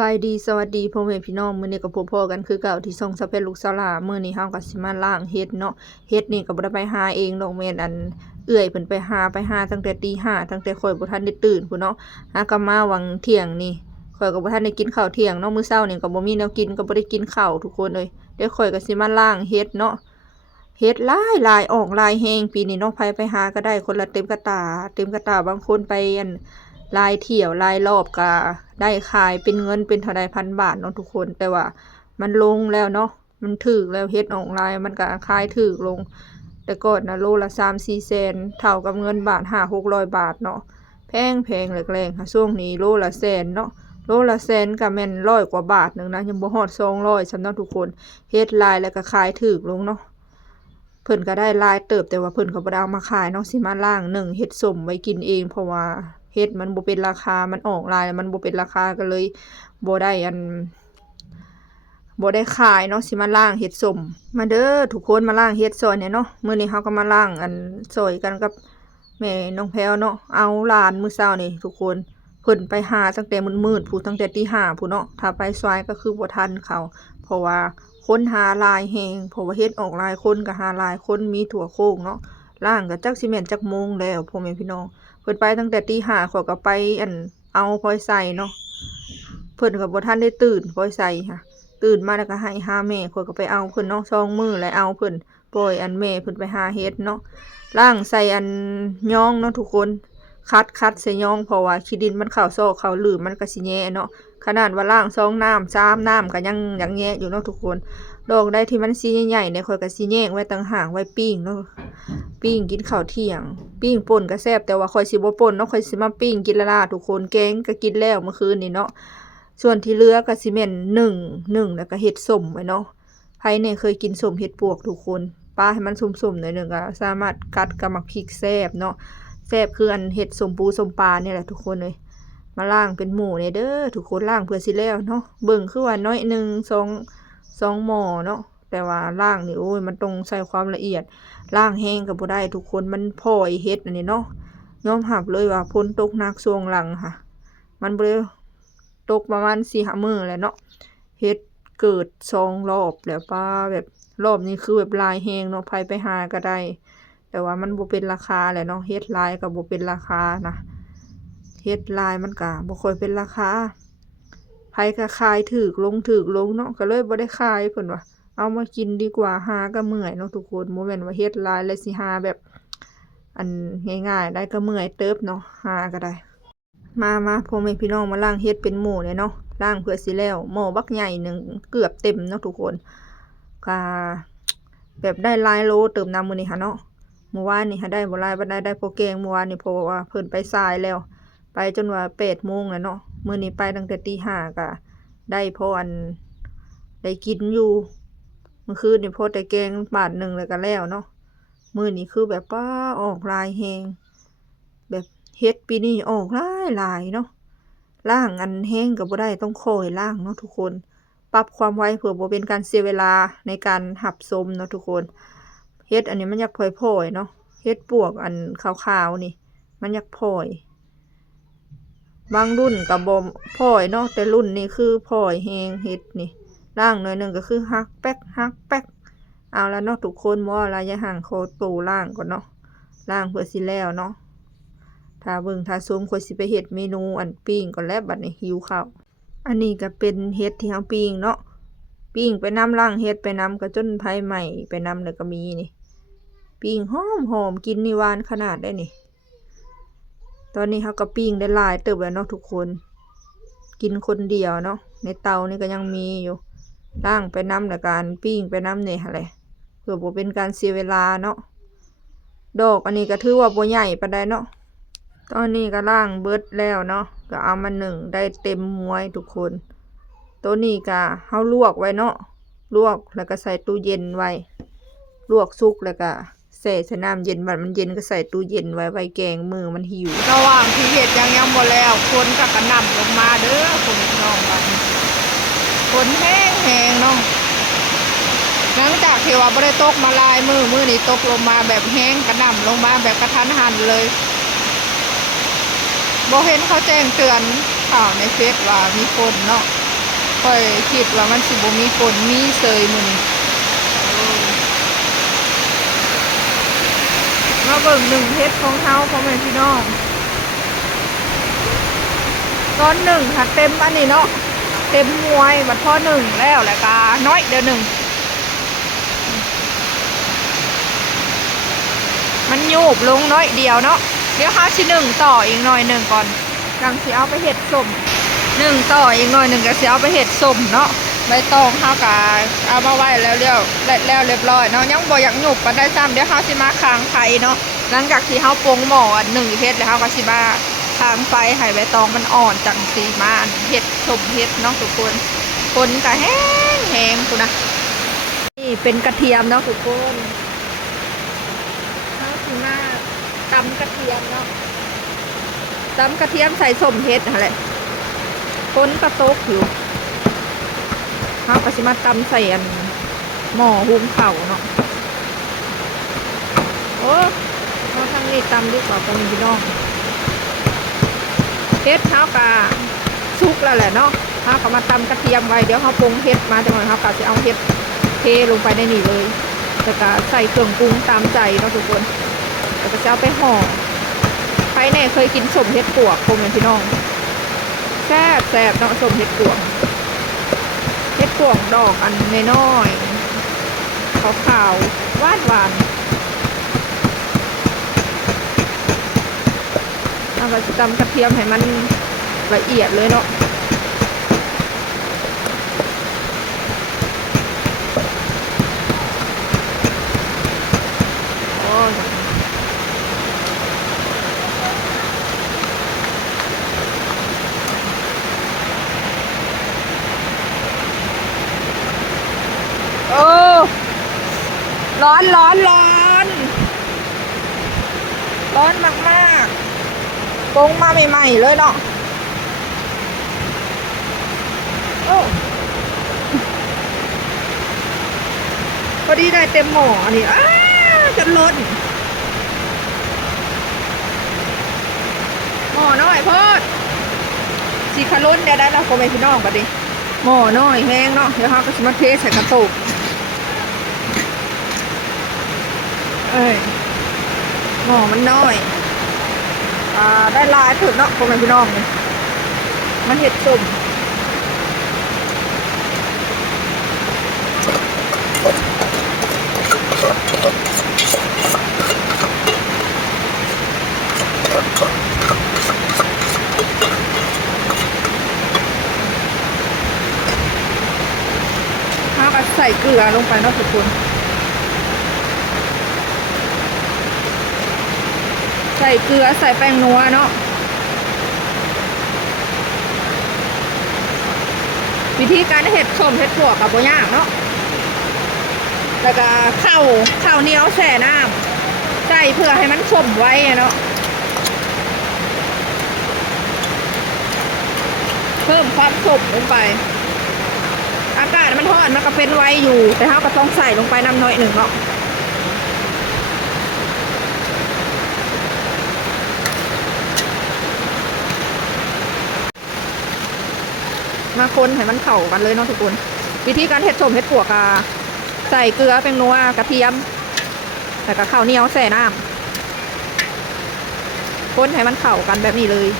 บายดีสวัสดีพ่อแม่พี่น้องมื้อนี้ก็พบพ่อกันคือเก่าที่ช่องสะเพชรลูกสาวหลามื้อนี้เฮาก็สิมาล้างเฮ็ดเนาะเฮ็ดนี่ก็บ่ได้ไปหาเองดอกแม่นเอื้อยเพิ่นไปหาตั้งแต่ตีห้าตั้งแต่ข้อยบ่ทันได้ตื่นพู้นเนาะหาก็มาวังเที่ยงนี่ข้อยก็บ่ทันได้กินข้าวเที่ยงเนาะมื้อเช้านี่ก็บ่มีแนวกินก็บ่ได้กินข้าวทุกคนเลยเดี๋ยวข้อยก็สิมาล้างเฮ็ดเนาะเฮ็ดหลายออกหลายแฮงปีนี้เนาะไผไปหาก็ได้คนละเต็มกระตาบางคนไปหลายเที่ยวหลายรอบก็ได้ขายเป็นเงินเป็นเท่าใดพันบาทเนาะทุกคนแต่ว่ามันลงแล้วเนาะมันถูกแล้วเฮ็ดออนไลน์มันก็ขายถูกลงแต่ก่อนนะโลละ3-4 แสนเท่ากับเงินบาท500-600 บาทเนาะแพงแรงๆค่ะช่วงนี้โลละแสนเนาะโลละแสนก็แม่น100 กว่าบาทนึงนะยังบ่ฮอด200สำหรับทุกคนเฮ็ดหลายแล้วก็ขายถูกลงเนาะเพิ่นก็ได้หลายเติบแต่ว่าเพิ่นก็บ่ได้เอามาขายเนาะสิมาล้างนึ่งเฮ็ดส้มไว้กินเองเพราะว่าเฮ็ดมันบ่เป็นราคามันออกลายมันบ่เป็นราคาก็เลยบ่ได้บ่ได้ขายเนาะสิมาล้างเฮ็ดส้มมาเด้อทุกคนมาล้างเฮ็ดซอยเนี่ยเนาะมื้อนี้เฮาก็มาล้างซอยกันกับแม่น้องแพรวเนาะเอาหลานมื้อเช้านี่ทุกคนเพิ่นไปหาตั้งแต่มืดๆพู้ตั้งแต่ตีห้าพู้เนาะถ้าไปสายก็คือบ่ทันเขาเพราะว่าคนหาหลายแฮงเพราะว่าเฮ็ดออกหลายคนก็หาหลายคนมีทั่วโค้งเนาะล้างก็จักสิแม่นจักโมงแล้วพ่อแม่พี่น้องเพิ่นไปตั้งแต่ตีห้าข้อยก็ไปเอาพลอยใส่เนาะเพิ่นก็บ่ทันได้ตื่นพลอยใส่ค่ะตื่นมาแล้วก็ให้หาแม่ข้อยก็ไปเอาเพิ่นเนาะ2 มื้อแล้วเอาเพิ่นปล่อยแม่เพิ่นไปหาเฮ็ดเนาะล้างใส่ย่องเนาะทุกคนคัดใส่ย่องเพราะว่าขี้ดินมันเข้าซอกเข้าหลืมมันก็สิแย่เนาะขนาดว่าล้าง2 น้ำ3 น้ำก็ยังแย่อยู่เนาะทุกคนดอกได้ที่มันสีใหญ่ๆเนี่ยข้อยก็สิแยกไว้ต่างหากไว้ปิ้งเนาะปิ้งกินข้าวเที่ยงปิ้งป่นก็แซ่บแต่ว่าข้อยสิบ่ป่นเนาะข้อยสิมาปิ้งกินละทุกคนแกงก็กินแล้วเมื่อคืนนี่เนาะส่วนที่เหลือก็สิแม่นนึ่งแล้วก็เฮ็ดส้มไว้เนาะไผเนี่ยเคยกินส้มเฮ็ดปวกทุกคนปาให้มันส้มๆหน่อยนึงก็สามารถกัดกับหมักพริกแซ่บเนาะแซ่บคือเฮ็ดส้มปูส้มปลานี่แหละทุกคนเลยมาล้างเป็นหมู่เนี่ยเด้อทุกคนล้างเพื่อสิแล้วเนาะเบิ่งคือว่าน้อยนึง2 หม้อเนาะแต่ว่าล้างนี่โอ้ยมันต้องใช้ความละเอียดล้างแห้งก็บ่ได้ทุกคนมันพลอยเฮ็ดอันนี้เนาะยอมรับเลยว่าฝนตกหนักช่วงหลังค่ะมันบ่ได้ตกประมาณ 4-5 มื้อแล้วเนาะเฮ็ดเกิด2 รอบแล้วป้าแบบรอบนี้คือแบบหลายแฮงเนาะไผไปหาก็ได้แต่ว่ามันบ่เป็นราคาแหละเนาะเฮ็ดหลายก็บ่เป็นราคานะเฮ็ดหลายมันก็บ่ค่อยเป็นราคาไผก็ขายถูกลงเนาะก็เลยบ่ได้ขายเพิ่นว่าเอามากินดีกว่าหาก็เมื่อยเนาะทุกคนบ่แม่นว่าเฮ็ดหลายแล้วสิหาแบบง่ายๆได้ก็เมื่อยเติบเนาะหาก็ได้มาพ่อแม่พี่น้องมาล้างเฮ็ดเป็นหมู่เนี่ยเนาะล้างเพื่อสิแล้วหม้อบักใหญ่นึงเกือบเต็มเนาะทุกคนก็แบบได้หลายโลเติมน้ำมื้อนี้ค่ะเนาะเมื่อวานนี่ค่ะได้บ่หลายปานใดได้พอแกงเมื่อวานนี่เพราะว่าเพิ่นไปสายแล้วไปจนว่า8 โมงแล้วเนาะมื้อนี้ไปตั้งแต่ตีห้าก็ได้พอได้กินอยู่เมื่อคืนนี่พอแต่แกงบาทนึงแล้วก็แล้วเนาะมื้อนี้คือแบบป้าออกหลายแฮงแบบเฮ็ดปีนี้ออกหลายเนาะล้างแห้งก็บ่ได้ต้องคอยล้างเนาะทุกคนปรับความไวเพื่อบ่เป็นการเสียเวลาในการหับส้มเนาะทุกคนเฮ็ดอันนี้มันอยากพลอยๆเนาะเฮ็ดปวกขาวๆนี่มันอยากพลอยบางรุ่นก็บ่พลอยเนาะแต่รุ่นนี้คือพลอยแฮงเฮ็ดนี่ล้างหน่อยนึงก็คือฮักแป๊กเอาแล้วเนาะทุกคนบ่ว่าระยะห่างโคตูล้างก่อนเนาะล้างเพื่อสิแล้วเนาะถ้าเบิ่งถ้าส้มค่อยสิไปเฮ็ดเมนูปิ้งก่อนแล้วบัดนี้หิวข้าวอันนี้ก็เป็นเฮ็ดที่เฮาปิ้งเนาะปิ้งไปน้ำล้างเฮ็ดไปน้ำก็จนไผไหม้ไปน้ำแล้วก็มีนี่ปิ้งหอมกินนี่หวานขนาดได้นี่ตอนนี้เฮาก็ปิ้งได้หลายเติบแล้วเนาะทุกคนกินคนเดียวเนาะในเตานี่ก็ยังมีอยู่ล้างไปน้ำแล้วกันปิ้งไปน้ำนี่หั่นแหละเพื่อบ่เป็นการเสียเวลาเนาะดอกอันนี้ก็ถือว่าบ่ใหญ่ปานใดเนาะตอนนี้ก็ล้างเบิดแล้วเนาะก็เอามานึ่งได้เต็มม้วยทุกคนตัวนี้ก็เฮาลวกไว้เนาะลวกแล้วก็ใส่ตู้เย็นไว้ลวกสุกแล้วก็ใส่น้ำเย็นบัดมันเย็นก็ใส่ตู้เย็นไว้แกงมือมันหิวระหว่างที่เฮ็ดยังบ่แล้วฝนก็กระหน่ำลงมาเด้อพ่อแม่พี่น้องบัดนี้ฝนแห้งๆเนาะหลังจากที่ว่าบ่ได้ตกมาหลายมื้อนี้ตกลงมาแบบแห้งกระหน่ำลงมาแบบกระทันหันเลยบ่เห็นเขาแจ้งเตือนข่าวในเฟซว่ามีฝนเนาะ ค่อยคิดว่ามันสิบ่มีฝนมีเสยมื้อนี้มาเบิ่งหนึ่งเฮ็ดของเฮาพ่อแม่พี่น้องตอนหนึ่งค่ะเต็มอันนี้เนาะเต็มมวยบัดพ่อหนึ่งแล้วแหละกาน้อยเดี๋ยวหนึ่งมันโยบลงน้อยเดียวเนาะเดี๋ยวเฮาสิหนึ่งต่ออีกหน่อยหนึ่งก่อนจังสิเอาไปเฮ็ดส้มหนึ่งต่ออีกหน่อยหนึ่งก็สิเอาไปเฮ็ดส้มเนาะใบตองเฮากะเอามาไว้แล้วเรียบร้อยเนาะยังบ่อยากหยุบปานใดซ้ำเดี๋ยวเฮาสิมาค้างไฟเนาะหลังจากที่เฮาปรุงหม้อหนึ่งเฮ็ดแล้วเฮาก็สิมาค้างไฟให้ใบตองมันอ่อนจังสีมาเฮ็ดส้มเฮ็ดเนาะทุกคนคนก็แห้งพุ่นนะนี่เป็นกระเทียมเนาะทุกคนเฮาสิมาตำกระเทียมเนาะตำกระเทียมใส่ส้มเฮ็ดนั่นแหละคนกระตกอยู่เฮาก็สิมาตำใส่อันหม้อหุงข้าวเนาะโอ้เฮาทางนี้ตำดีกว่าพี่น้องเฮ็ดเฮากะสุกแล้วแหละเนาะเฮาก็มาตำกระเทียมไว้เดี๋ยวเฮาปรุงเฮ็ดมาจังหน่อยเฮาก็สิเอาเฮ็ดเทลงไปในนี่เลยแล้วก็ใส่เครื่องปรุงตามใจเนาะทุกคนแล้วก็จะเอาไปห่อใครแน่เคยกินส้มเฮ็ดปวกพ่อแม่พี่น้องแซ่บเนาะส้มเฮ็ดปวกดอกอันน้อยๆขาวๆหวานเอาก็ตำกระเทียมให้มันละเอียดเลยเนาะโอ้ร้อนมากๆปรุงมาใหม่ๆเลยเนาะโอ้พอดีได้เต็มหม้ออันนี้จะล้นหม้อน้อยโพดสีขลุ้นได้แล้วโคเมพี่น้องกันดิหม้อน้อยแห้งเนาะเดี๋ยวเขาก็จะมาเทใส่กระตุกหม้อมันน้อยได้ลายถึงเนาะโคเมพี่น้องเลยมันเห็ดส้มใส่เกลือลงไปเนาะทุกคนใส่เกลือใส่แป้งนัวเนาะวิธีการเห็ดส้มเห็ดปวกกับบ่ยากเนาะแล้วก็ข้าวเหนียวแช่น้ำใส่เพื่อให้มันส้มไว้เนาะเพิ่มความส้มลงไปอากาศมันร้อนมันก็เป็นไว้อยู่แต่เราก็ต้องใส่ลงไปน้ำน้อยหนึ่งเนาะมาคนให้มันเข้ากันเลยเนาะทุกคนวิธีการเห็ดส้มเห็ดปวกใส่เกลือแป้งนัวกระเทียมแล้วก็ข้าวเหนียวแช่น้ำคนให้มันเข้ากันแบบนี้เลย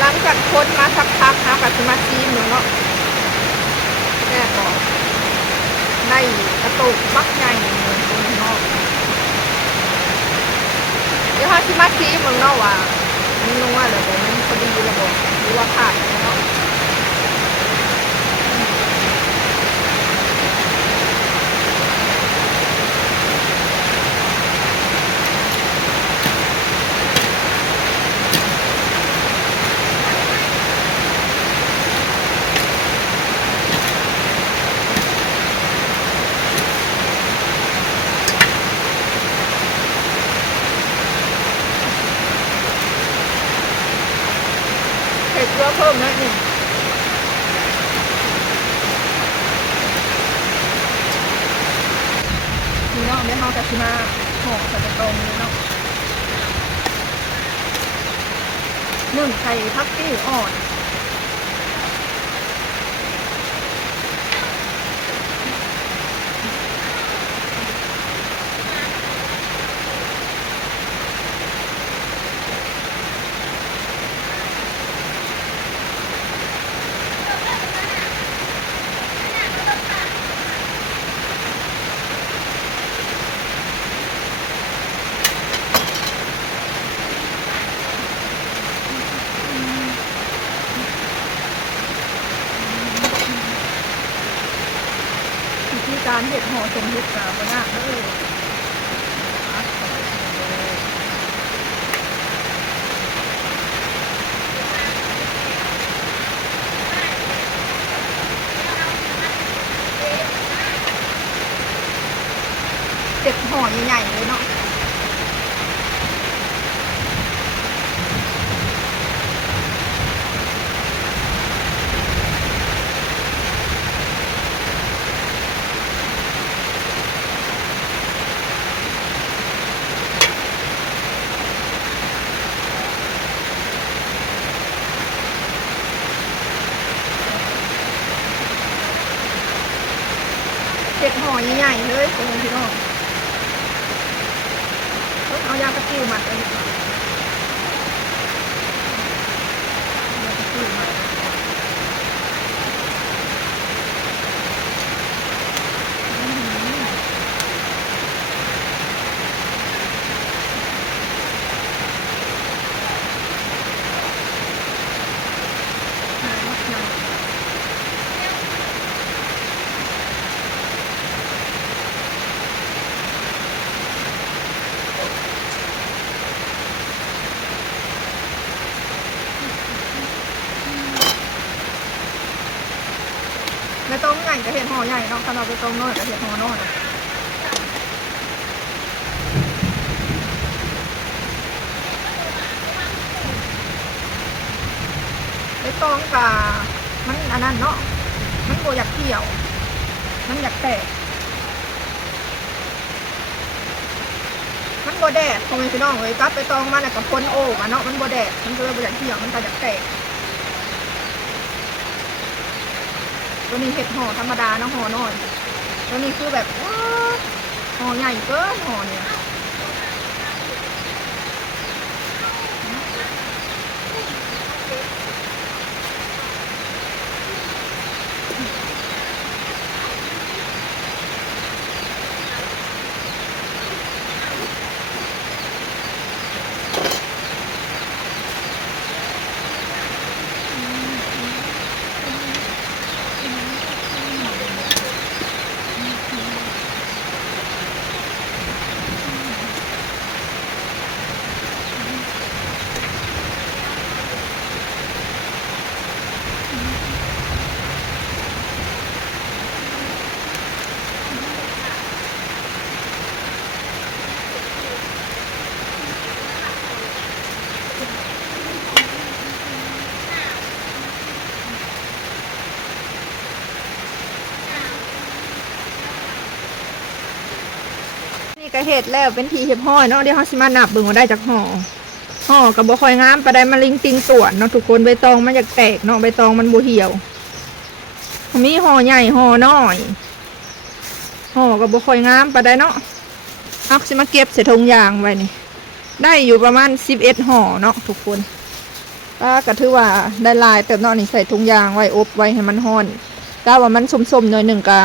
หลังจากคนมาสักพักนะปัจจุบันซีมเนาะแม่ก็ได้กระตุกมักใหญ่เมืองตรงนอกเดี๋ยวถ้าซิมาซีเมืองนอกว่ามันนัวเลยมันพอดีระบบหรือว่าขาดเนาะเกลือเพิ่มนิดหนึ่ง ากับที่มาห่อใส่ตรงนี้เนาะ1 ไข่พักตี้อ่อนการเห็ดห่อสมเห็ดกาบนะเจ็ดห่อใหญ่ๆเลยเนาะ7 ห่อใหญ่ๆเลยโอ้พี่น้องเอายากระติ้วมัดเลยไม่ต้องใหญ่จะเห็นห่อใหญ่เนาะถ้าเราไปตรงน้อยจะเห็นห่อน้อยไม่ต้องกามันอันนั้นเนาะมันโบอยากเกี่ยวมันอยากแตกมันโบแดดคงไม่พี่น้องเลยกลับไปตองมันกับพ้นโอ่มาเนาะมันโบแดดมันก็เลยโบอยากเกี่ยวมันก็อยากแตกตัวนี้เห็ดห่อธรรมดาเนาะห่อน้อยตัวนี้คือแบบห่อใหญ่เกินห่อเนี่ยก็เห็ดแล้วเป็นทีเห็บห้อยเนาะเดี๋ยวเขาสิมานับเบิ่งว่าได้จากห่อกับบ่ค่อยงามปลาได้มาลิงติงตรวจเนาะทุกคนใบตองมันอยากแตกเนาะใบตองมันบ่เหี่ยวมีห่อใหญ่ห่อน้อยห่อกับบ่ค่อยงามปลาได้เนาะเอาสิมาเก็บใส่ถุงยางไว้นี่ได้อยู่ประมาณ11 ห่อเนาะทุกคนก็ถือว่าได้ลายเติมเนาะนี่ใส่ถุงยางไว้อบไว้ให้มันฮ้อนถ้าว่ามันสมๆหน่อยหนึ่งก็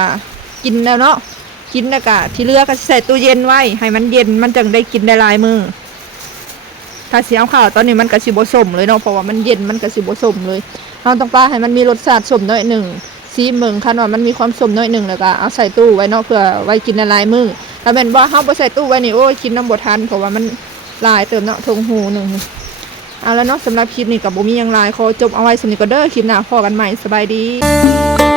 กินแล้วเนาะกินแล้วก็ที่เหลือก็ใส่ตู้เย็นไว้ให้มันเย็นมันจึงได้กินได้หลายมือถ้าเสียข้าวตอนนี้มันก็สิบ่สมเลยเนาะเพราะว่ามันเย็นมันก็สิบ่สมเลยเราต้องปลาให้มันมีรสชาติสมน้อยหนึ่งซีเมืองคันว่ามันมีความสมน้อยหนึ่งแล้วก็เอาใส่ตู้ไว้เนาะเพื่อไว้กินได้หลายมือถ้าเป็นว่าเฮาบ่ใส่ตู้ไว้นี่โอ้ยกินน้ำบ่ทันเพราะว่ามันลายเติมเนาะทงหูหนึ่งเอาแล้วเนาะสำหรับคลิปนี้ก็บ่มีหยังหลายขอจบเอาไว้สำนี้ก็เด้อคลิปหน้าพบกันใหม่สบายดี